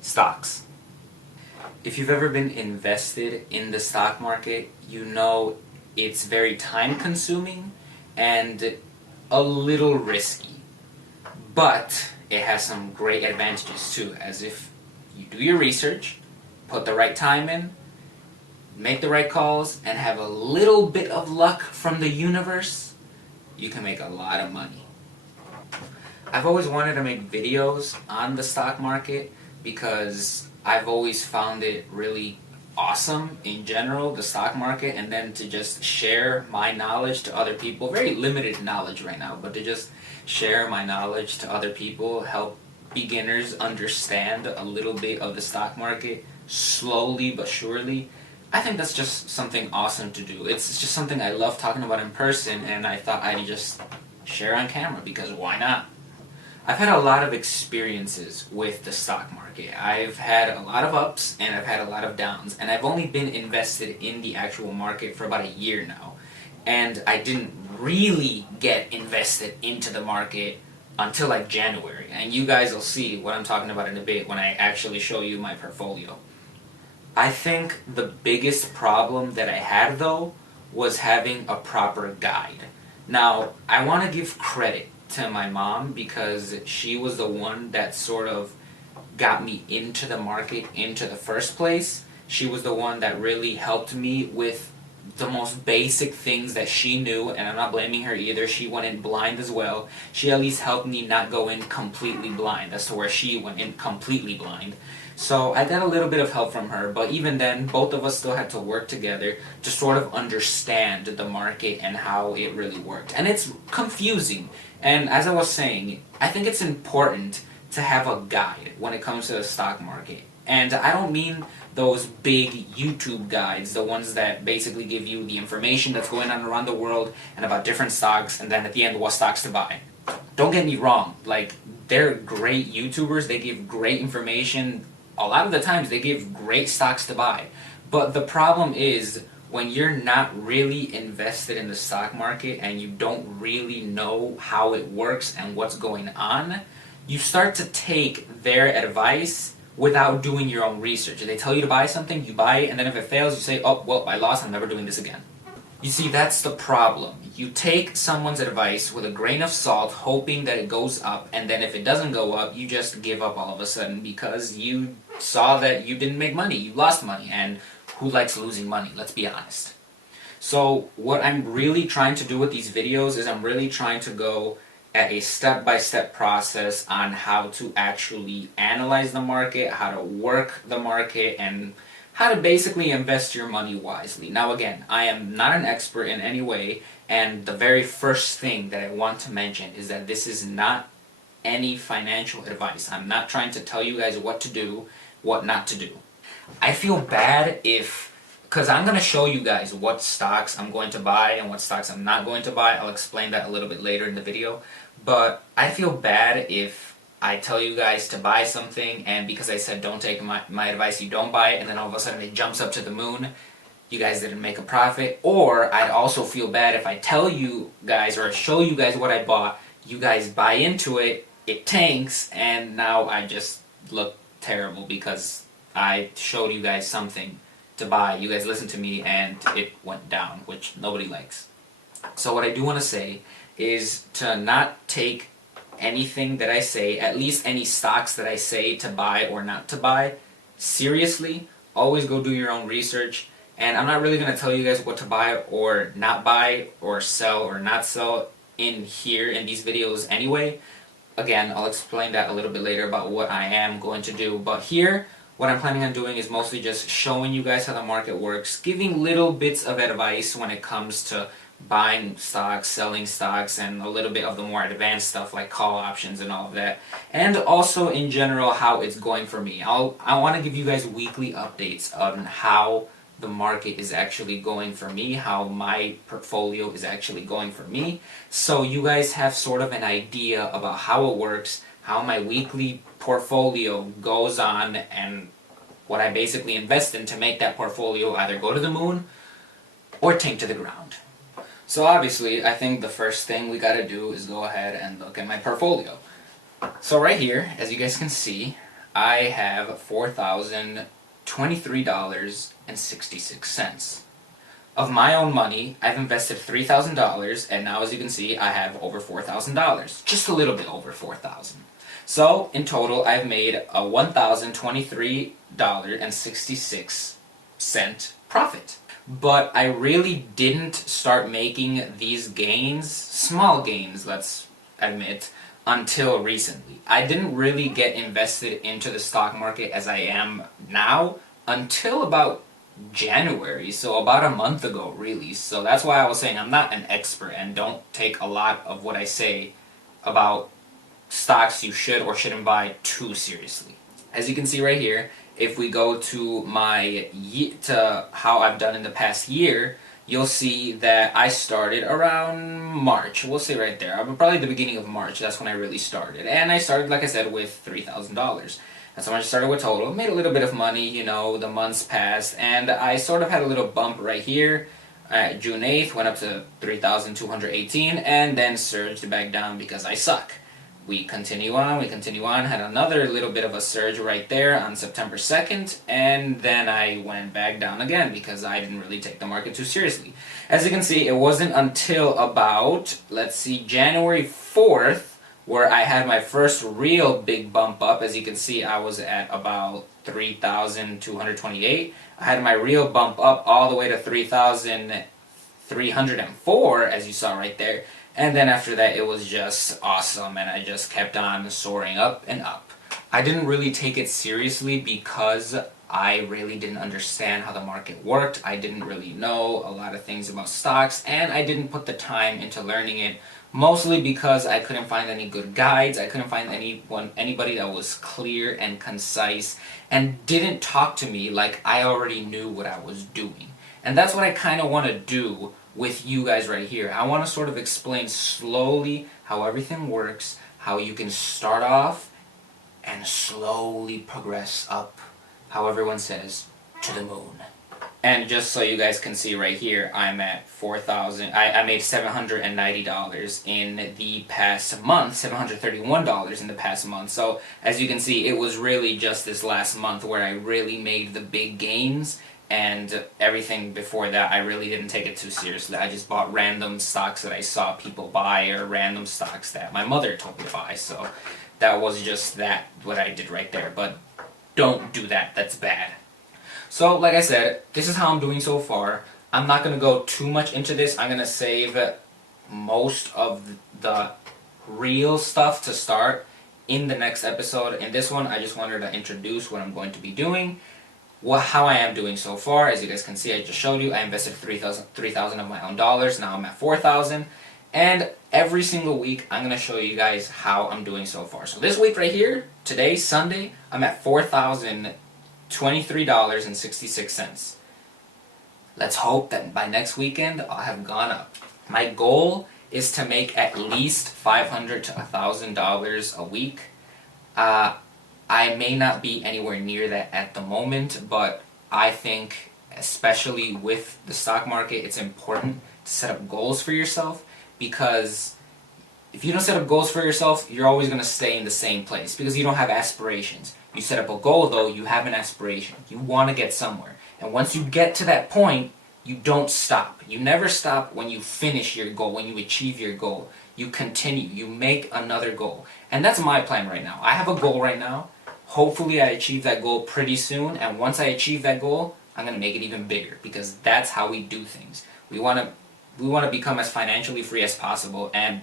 Stocks. If you've ever been invested in the stock market, you know it's very time consuming and a little risky. But it has some great advantages too, as if you do your research, put the right time in, make the right calls, and have a little bit of luck from the universe, you can make a lot of money. I've always wanted to make videos on the stock market because I've always found it really awesome in general, the stock market, and then to just share my knowledge to other people. Very limited knowledge right now, but to just share my knowledge to other people, help beginners understand a little bit of the stock market slowly but surely. I think that's just something awesome to do. It's just something I love talking about in person, and I thought I'd just share on camera because why not? I've had a lot of experiences with the stock market. I've had a lot of ups and I've had a lot of downs, and I've only been invested in the actual market for about a year now. And I didn't really get invested into the market until like January. And you guys will see what I'm talking about in a bit when I actually show you my portfolio. I think the biggest problem that I had though was having a proper guide. Now, I want to give credit to my mom because she was the one that sort of got me into the market into the first place. She was the one that really helped me with the most basic things that she knew, and I'm not blaming her either. She went in blind as well. She at least helped me not go in completely blind as to where she went in completely blind. So I got a little bit of help from her, but even then, both of us still had to work together to sort of understand the market and how it really worked. And it's confusing. And as I was saying, I think it's important to have a guide when it comes to the stock market. And I don't mean those big YouTube guides, the ones that basically give you the information that's going on around the world and about different stocks, and then at the end what stocks to buy. Don't get me wrong, like, they're great YouTubers, they give great information. A lot of the times they give great stocks to buy. But the problem is, when you're not really invested in the stock market and you don't really know how it works and what's going on, you start to take their advice without doing your own research. If they tell you to buy something, you buy it, and then if it fails, you say, oh, well, I lost, I'm never doing this again. You see, that's the problem. You take someone's advice with a grain of salt, hoping that it goes up, and then if it doesn't go up, you just give up all of a sudden because you saw that you didn't make money, you lost money, and who likes losing money? Let's be honest. So what I'm really trying to do with these videos is I'm really trying to go at a step-by-step process on how to actually analyze the market, how to work the market, and how to basically invest your money wisely. Now again, I am not an expert in any way, and the very first thing that I want to mention is that this is not any financial advice. I'm not trying to tell you guys what to do, what not to do. I feel bad because I'm going to show you guys what stocks I'm going to buy and what stocks I'm not going to buy. I'll explain that a little bit later in the video. But I feel bad if I tell you guys to buy something, and because I said don't take my advice, you don't buy it, and then all of a sudden it jumps up to the moon. You guys didn't make a profit. Or I'd also feel bad if I tell you guys or show you guys what I bought, you guys buy into it, it tanks, and now I just look terrible because I showed you guys something to buy, you guys listened to me, and it went down, which nobody likes. So what I do want to say is to not take anything that I say, at least any stocks that I say to buy or not to buy, seriously. Always go do your own research, and I'm not really going to tell you guys what to buy or not buy or sell or not sell in here in these videos anyway. Again, I'll explain that a little bit later about what I am going to do, but here what I'm planning on doing is mostly just showing you guys how the market works, giving little bits of advice when it comes to buying stocks, selling stocks, and a little bit of the more advanced stuff like call options and all of that. And also in general how it's going for me. I want to give you guys weekly updates on how the market is actually going for me, how my portfolio is actually going for me, so you guys have sort of an idea about how it works, how my weekly portfolio goes on, and what I basically invest in to make that portfolio either go to the moon or tank to the ground. So obviously, I think the first thing we gotta do is go ahead and look at my portfolio. So right here, as you guys can see, I have $4,023.66. Of my own money, I've invested $3,000, and now as you can see, I have over $4,000. Just a little bit over $4,000. So, in total, I've made a $1,023.66 profit. But I really didn't start making these gains, small gains, let's admit, until recently. I didn't really get invested into the stock market as I am now until about January, so about a month ago really. So that's why I was saying I'm not an expert, and don't take a lot of what I say about stocks you should or shouldn't buy too seriously. As you can see right here, if we go to how I've done in the past year, you'll see that I started around March. We'll say right there, probably the beginning of March. That's when I really started, and I started, like I said, with $3,000. That's how much I started with total. Made a little bit of money, the months passed, and I sort of had a little bump right here. June 8th, went up to 3,218, and then surged back down because I suck. We continue on, had another little bit of a surge right there on September 2nd, and then I went back down again because I didn't really take the market too seriously. As you can see, it wasn't until about, January 4th, where I had my first real big bump up. As you can see, I was at about 3,228. I had my real bump up all the way to 3,304, as you saw right there. And then after that, it was just awesome, and I just kept on soaring up and up. I didn't really take it seriously because I really didn't understand how the market worked. I didn't really know a lot of things about stocks, and I didn't put the time into learning it, mostly because I couldn't find any good guides. I couldn't find anybody that was clear and concise and didn't talk to me like I already knew what I was doing. And that's what I kind of want to do with you guys right here. I want to sort of explain slowly how everything works, how you can start off and slowly progress up, how everyone says, to the moon. And just so you guys can see right here, I'm at 4,000. I made $790 in the past month, $731 in the past month. So as you can see, it was really just this last month where I really made the big gains, and everything before that I really didn't take it too seriously. I just bought random stocks that I saw people buy, or random stocks that my mother told me to buy. So that was just what I did right there. But don't do that, that's bad. So, like I said, this is how I'm doing so far. I'm not going to go too much into this. I'm going to save most of the real stuff to start in the next episode. In this one, I just wanted to introduce what I'm going to be doing, how I am doing so far. As you guys can see, I just showed you, I invested $3,000 of my own dollars. Now I'm at $4,000. And every single week, I'm going to show you guys how I'm doing so far. So this week right here, today, Sunday, I'm at $4,023.66. Let's hope that by next weekend, I'll have gone up. My goal is to make at least $500 to $1,000 a week. I may not be anywhere near that at the moment, but I think, especially with the stock market, it's important to set up goals for yourself, because if you don't set up goals for yourself, you're always going to stay in the same place because you don't have aspirations. You set up a goal, though, you have an aspiration. You want to get somewhere. And once you get to that point, you don't stop. You never stop when you finish your goal, when you achieve your goal. You continue. You make another goal. And that's my plan right now. I have a goal right now. Hopefully I achieve that goal pretty soon. And once I achieve that goal, I'm going to make it even bigger, because that's how we do things. We want to become as financially free as possible, and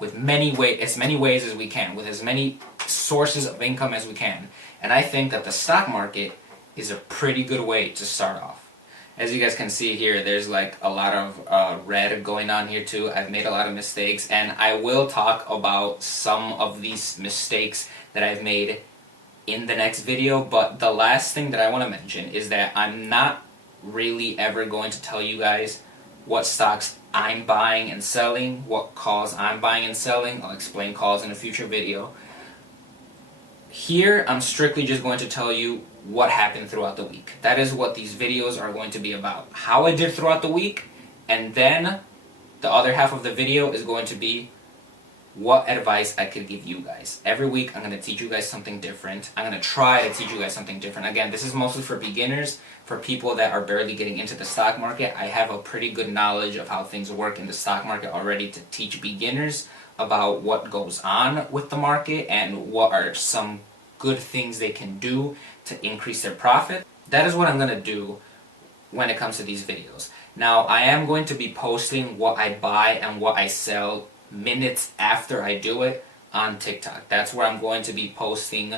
with as many ways as we can, with as many sources of income as we can. And I think that the stock market is a pretty good way to start off. As you guys can see here, there's like a lot of red going on here too. I've made a lot of mistakes, and I will talk about some of these mistakes that I've made in the next video. But the last thing that I want to mention is that I'm not really ever going to tell you guys what stocks I'm buying and selling, what calls I'm buying and selling. I'll explain calls in a future video. Here, I'm strictly just going to tell you what happened throughout the week. That is what these videos are going to be about. How I did throughout the week, and then the other half of the video is going to be what advice I could give you guys. Every week I'm going to teach you guys something different. I'm going to try to teach you guys something different. Again, this is mostly for beginners, for people that are barely getting into the stock market. I have a pretty good knowledge of how things work in the stock market already to teach beginners about what goes on with the market and what are some good things they can do to increase their profit. That is what I'm going to do when it comes to these videos. Now, I am going to be posting what I buy and what I sell minutes after I do it on TikTok. That's where I'm going to be posting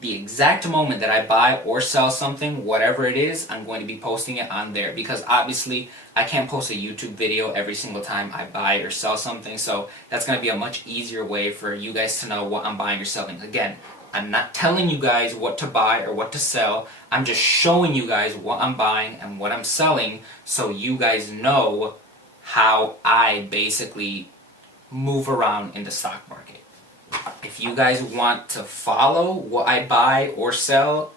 the exact moment that I buy or sell something, whatever it is, I'm going to be posting it on there, because obviously I can't post a YouTube video every single time I buy or sell something, so that's going to be a much easier way for you guys to know what I'm buying or selling. Again, I'm not telling you guys what to buy or what to sell. I'm just showing you guys what I'm buying and what I'm selling so you guys know how I basically move around in the stock market. If you guys want to follow what I buy or sell,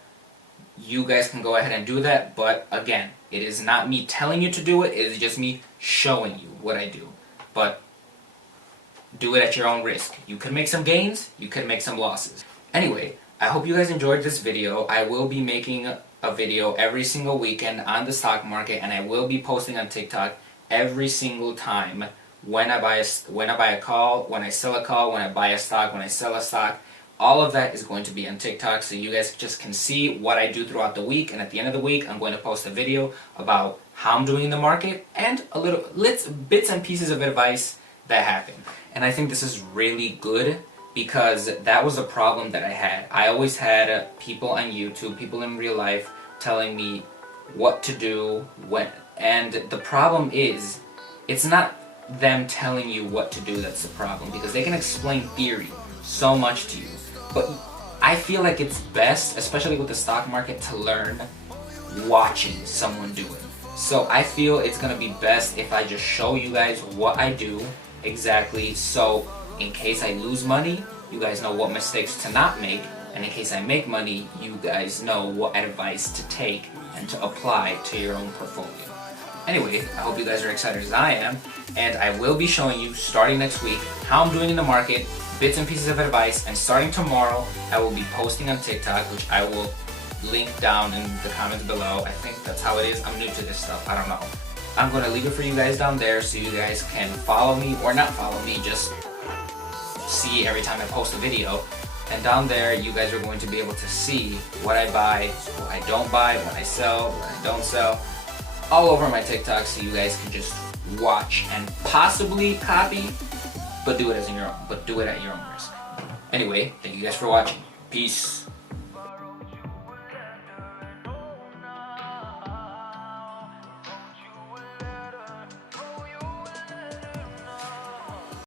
you guys can go ahead and do that. But again, it is not me telling you to do it. It is just me showing you what I do. But do it at your own risk. You could make some gains, you could make some losses. Anyway, I hope you guys enjoyed this video. I will be making a video every single weekend on the stock market, and I will be posting on TikTok every single time when I buy a call, when I sell a call, when I buy a stock, when I sell a stock. All of that is going to be on TikTok, so you guys just can see what I do throughout the week. And at the end of the week, I'm going to post a video about how I'm doing in the market and a little bits and pieces of advice that happen. And I think this is really good, because that was a problem that I had. I always had people on YouTube, people in real life, telling me what to do, when. And the problem is, it's not them telling you what to do that's the problem, because they can explain theory so much to you. But I feel like it's best, especially with the stock market, to learn watching someone do it. So I feel it's going to be best if I just show you guys what I do exactly, so in case I lose money, you guys know what mistakes to not make, and in case I make money, you guys know what advice to take and to apply to your own portfolio. Anyway, I hope you guys are excited as I am, and I will be showing you, starting next week, how I'm doing in the market, bits and pieces of advice, and starting tomorrow, I will be posting on TikTok, which I will link down in the comments below. I think that's how it is. I'm new to this stuff. I don't know. I'm going to leave it for you guys down there so you guys can follow me, or not follow me, just see every time I post a video. And down there, you guys are going to be able to see what I buy, what I don't buy, what I sell, what I don't sell, all over my TikTok, so you guys can just watch and possibly copy, but do it at your own risk. Anyway, thank you guys for watching. Peace.